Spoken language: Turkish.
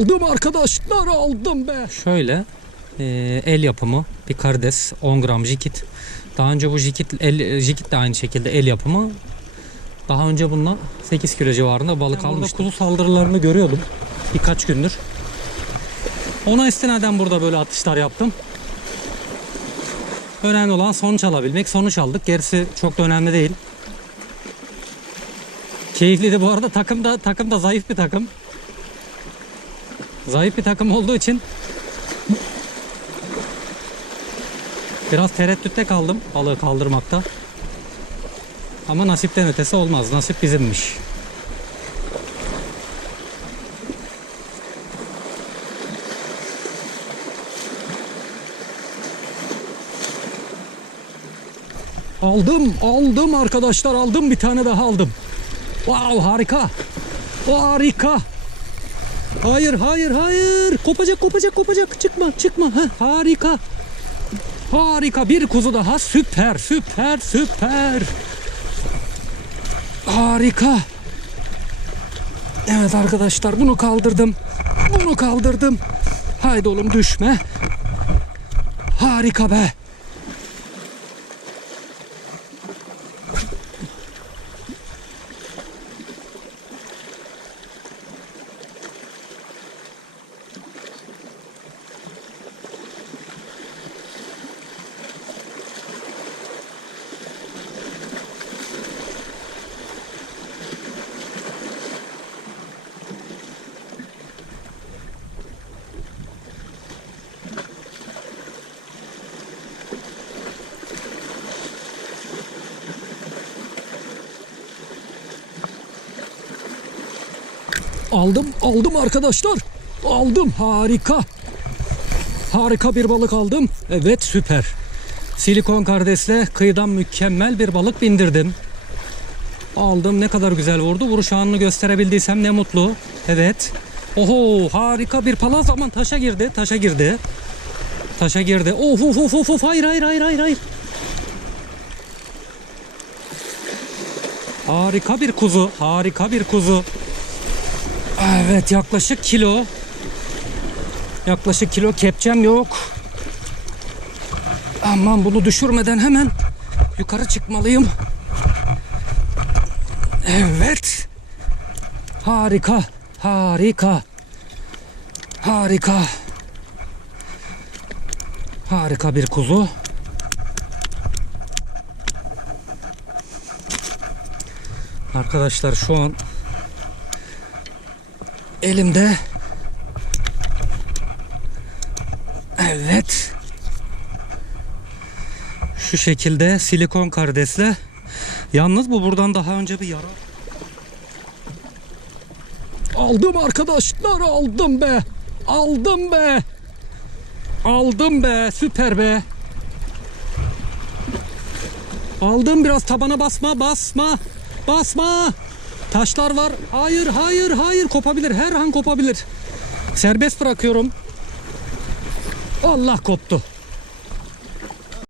Aldım arkadaşlar aldım be. Şöyle e, el yapımı bir karides 10 gram jikit. Daha önce bu jikit, el, jikit de aynı şekilde el yapımı. Daha önce bununla 8 kilo civarında balık almıştım. Kuzu saldırılarını görüyordum birkaç gündür. Ona istinaden burada böyle atışlar yaptım. Önemli olan sonuç alabilmek. Sonuç aldık. Gerisi çok da önemli değil. Keyifliydi bu arada. Takım da takım da zayıf bir takım. Zayıf bir takım olduğu için biraz tereddütte kaldım balığı kaldırmakta. Ama nasipten ötesi olmaz. Nasip bizimmiş. Aldım aldım arkadaşlar aldım bir tane daha aldım. Wow harika. Harika. Hayır hayır hayır. Kopacak kopacak kopacak. Çıkma çıkma. Heh, harika. Harika bir kuzu daha. Süper süper süper. Harika. Evet arkadaşlar bunu kaldırdım. Bunu kaldırdım. Haydi oğlum düşme. Harika be. Aldım, aldım arkadaşlar. Aldım, harika. Harika bir balık aldım. Evet, süper. Silikon kardesle kıyıdan mükemmel bir balık bindirdim. Aldım, ne kadar güzel vurdu. Vuruş anını gösterebildiysem ne mutlu. Evet. Oho, harika bir palaz aman taşa girdi, taşa girdi. Taşa girdi. Of of of of, of. hayır hayır hayır hayır hayır. Harika bir kuzu, harika bir kuzu. Evet yaklaşık kilo. Yaklaşık kilo kepçem yok. Aman bunu düşürmeden hemen yukarı çıkmalıyım. Evet. Harika. Harika. Harika. Harika bir kuzu. Arkadaşlar şu an elimde. Evet. Şu şekilde silikon karidesle. Yalnız bu buradan daha önce bir yara aldım arkadaşlar aldım be. Aldım be. Aldım be süper be. Aldım biraz tabana basma basma. Basma Taşlar var. Hayır, hayır, hayır. Kopabilir. Her an kopabilir. Serbest bırakıyorum. Allah koptu.